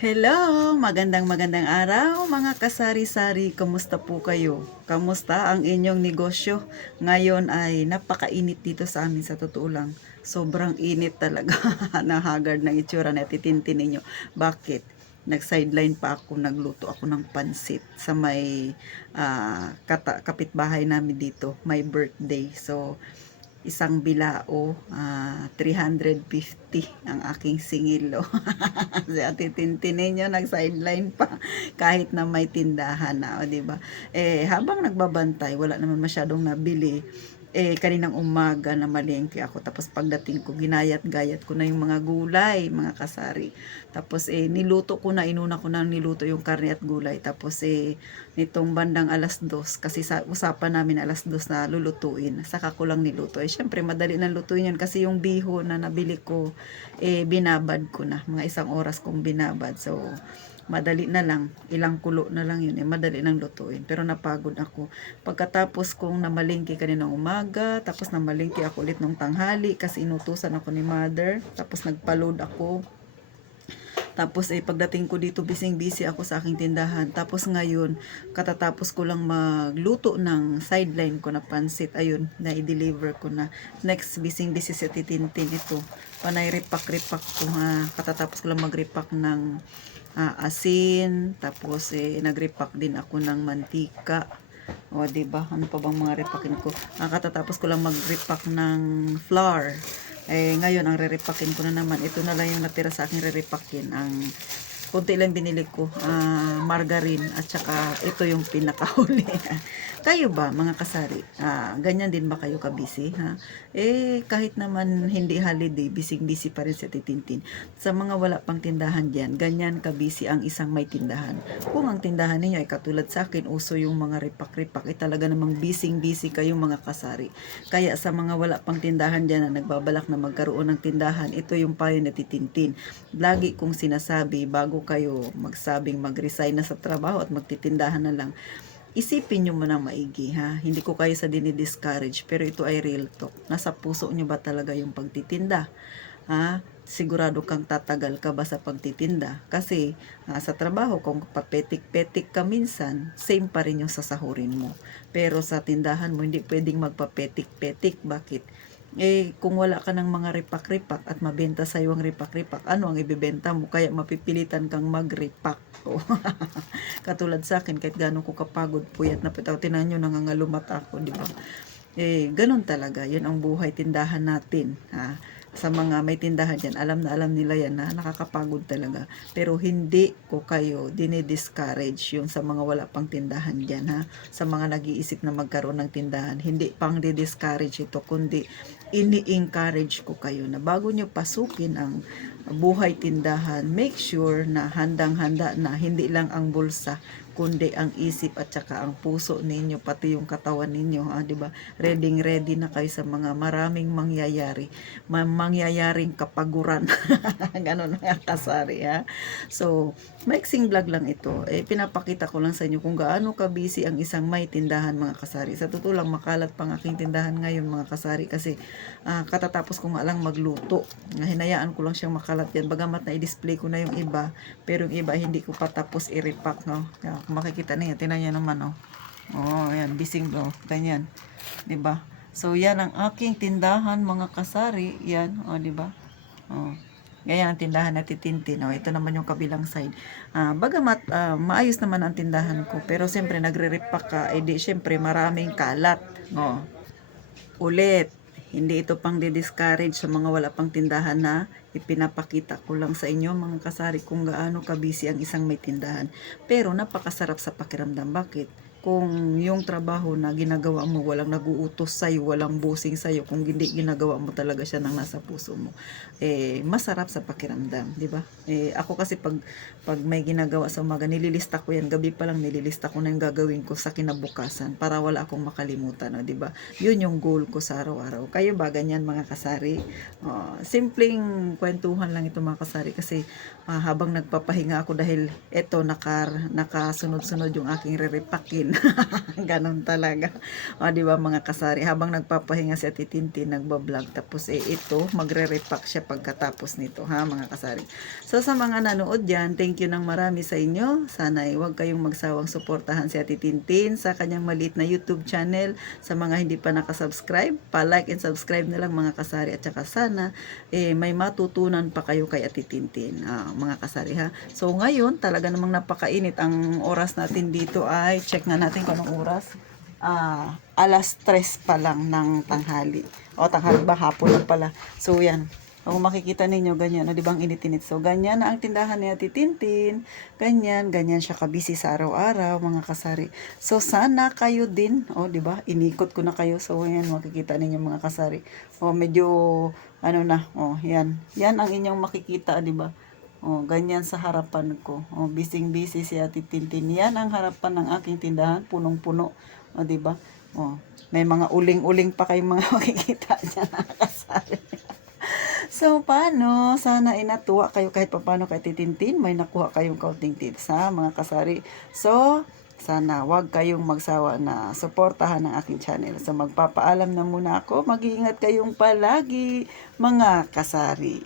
Hello! Magandang araw mga kasari-sari. Kamusta po kayo? Kamusta ang inyong negosyo? Ngayon ay napakainit dito sa amin sa totoo lang. Sobrang init talaga. Nahagard ng itsura na titintin ninyo. Bakit? Nag-sideline pa ako, nagluto ako ng pansit sa may kapitbahay namin dito. May birthday. So, isang bilao, 350 ang aking singil. Si Ate Tintin ninyo nag-sideline pa kahit na may tindahan na, o di ba? Habang nagbabantay, wala naman masyadong nabili. Kaninang umaga na malengke ako, tapos pagdating ko ginayat-gayat ko na yung mga gulay, mga kasari. Tapos niluto ko na, inuna ko na niluto yung karne at gulay. Tapos nitong bandang alas 2, kasi sa usapan namin alas 2 na lulutuin, saka ko lang niluto. Syempre madali na lutuin yun kasi yung biho na nabili ko, binabad ko na, mga 1 oras kong binabad. So madali na lang, ilang kulo na lang yun, madali nang lutuin. Pero napagod ako pagkatapos kong namalingki kaninang umaga, tapos namalingki ako ulit nung tanghali kasi inutusan ako ni mother, tapos nagpa-load ako. Tapos pagdating ko dito, busy ako sa aking tindahan. Tapos ngayon, katatapos ko lang magluto ng sideline ko na pansit. Ayun, na-i-deliver ko na. Next, busy sa titintin ito. Panay repack ko ha. Katatapos ko lang mag-repack ng asin. Tapos nag-repack din ako ng mantika. O, diba? Ano pa bang mga repakin ko? Katatapos ko lang mag-repack ng flour. Ngayon, ang re-repackin ko na naman. Ito na lang yung natira sa akin re-repackin. Ang konti lang binili ko. Margarine. At saka, ito yung pinakahuli. Kayo ba, mga kasari? Ganyan din ba kayo kabisi? Ha? Kahit naman hindi holiday, busy pa rin sa titintin. Sa mga wala pang tindahan dyan, ganyan kabisi ang isang may tindahan. Kung ang tindahan ninyo ay katulad sa akin, uso yung mga repak-repak, talaga namang busy kayong mga kasari. Kaya sa mga wala pang tindahan dyan na nagbabalak na magkaroon ng tindahan, ito yung payo na titintin. Lagi kong sinasabi, bago kayo magsabing mag-resign na sa trabaho at magtitindahan na lang, isipin nyo muna maigi ha. Hindi ko kayo sa dinidiscourage, pero ito ay real talk. Nasa puso nyo ba talaga yung pagtitinda? Ha? Sigurado kang tatagal ka ba sa pagtitinda? Kasi sa trabaho, kung papetik-petik ka minsan, same pa rin yung sasahurin mo. Pero sa tindahan mo, hindi pwedeng magpapetik-petik. Bakit? Kung wala ka ng mga ripak-ripak at mabenta sa iyo ang ripak-ripak, ano ang ibebenta mo? Kaya mapipilitan kang mag-ripak. Katulad sa akin, kahit gano'n ko kapagod, puyat na pitaw, tinan nyo, nangangalumat ako, di ba? Ganun talaga, yun ang buhay tindahan natin, ha? Sa mga may tindahan dyan, alam na alam nila yan na nakakapagod talaga. Pero hindi ko kayo dinidiscourage yung sa mga wala pang tindahan dyan, ha? Sa mga nag-iisip na magkaroon ng tindahan, hindi pang di-discourage ito, kundi ini-encourage ko kayo na bago nyo pasukin ang buhay tindahan, make sure na handang-handa na, hindi lang ang bulsa, kundi ang isip at saka ang puso ninyo, pati yung katawan ninyo, di ba? Ready na kayo sa mga maraming mangyayaring kapaguran. Ganon mga kasari, ha? So, maiksing vlog lang ito. Pinapakita ko lang sa inyo kung gaano ka-busy ang isang may tindahan, mga kasari. Sa totoo lang, makalat pang aking tindahan ngayon, mga kasari, kasi katatapos ko nga lang magluto. Hinayaan ko lang siyang makalat yan. Bagamat na i-display ko na yung iba, pero yung iba hindi ko pa tapos i-repack, no? Kung makikita niyo, tinan niyo naman, no? Oh, ayan, bising, no? Ganyan. 'Di ba? So, yan ang aking tindahan, mga kasari. Yan, oh, 'di ba? Oh. Ganyan ang tindahan na titintin. Oh, ito naman yung kabilang side. Bagamat maayos naman ang tindahan ko, pero siyempre nagre-repack ka, di siyempre maraming kalat. Oh. Ulit, hindi ito pang di-discourage sa mga wala pang tindahan, na ipinapakita ko lang sa inyo, mga kasari, kung gaano kabisi ang isang may tindahan. Pero napakasarap sa pakiramdam. Bakit? Kung yung trabaho na ginagawa mo, walang naguutos sa'yo, walang bossing sa'yo, kung hindi ginagawa mo talaga siya ng nasa puso mo, masarap sa pakiramdam, di ba? Ako kasi pag may ginagawa sa umaga, nililista ko yan, gabi pa lang nililista ko na yung gagawin ko sa kinabukasan para wala akong makalimutan, di ba? Yun yung goal ko sa araw-araw. Kayo ba ganyan, mga kasari? Simpleng kwentuhan lang ito, mga kasari, kasi habang nagpapahinga ako, dahil eto nakasunod-sunod yung aking re-repakin. Tintin. Ganon talaga. O, di ba mga kasari, habang nagpapahinga si Ate Tintin, nagbablog, tapos ito, magre-repack siya pagkatapos nito, ha mga kasari. So sa mga nanood dyan, thank you ng marami sa inyo. Sana huwag kayong magsawang suportahan si Ate Tintin sa kanyang maliit na YouTube channel. Sa mga hindi pa nakasubscribe, pa-like and subscribe na lang mga kasari, at saka sana may matutunan pa kayo kay Ate Tintin, mga kasari, ha. So ngayon, talaga namang napakainit. Ang oras natin dito ay, check nga natin kung anong oras. Alas 3 pa lang ng tanghali. O, tanghali ba? Hapon lang pala. So, yan. Kung makikita ninyo, ganyan. O, di ba ang init-init? So, ganyan na ang tindahan ni Ate Tintin. Ganyan siya kabisi sa araw-araw, mga kasari. So, sana kayo din. O, di ba? Inikot ko na kayo. So, yan, makikita ninyo mga kasari. O, medyo, ano na. O, yan. Yan ang inyong makikita, di ba? Oh, ganyan sa harapan ko. Oh, busy si Ate Tintin. Yan ang harapan ng aking tindahan, punong-puno. Oh, 'di ba? Oh, may mga uling-uling pa kayong mga makikita diyan, nakasari. So, paano? Sana inatuwa kayo kahit paano kay Ate Tintin. May nakuha kayong kaunting tips, ha, mga kasari. So, sana wag kayong magsawa na suportahan ang aking channel. So, magpapaalam na muna ako. Mag-iingat kayong palagi, mga kasari.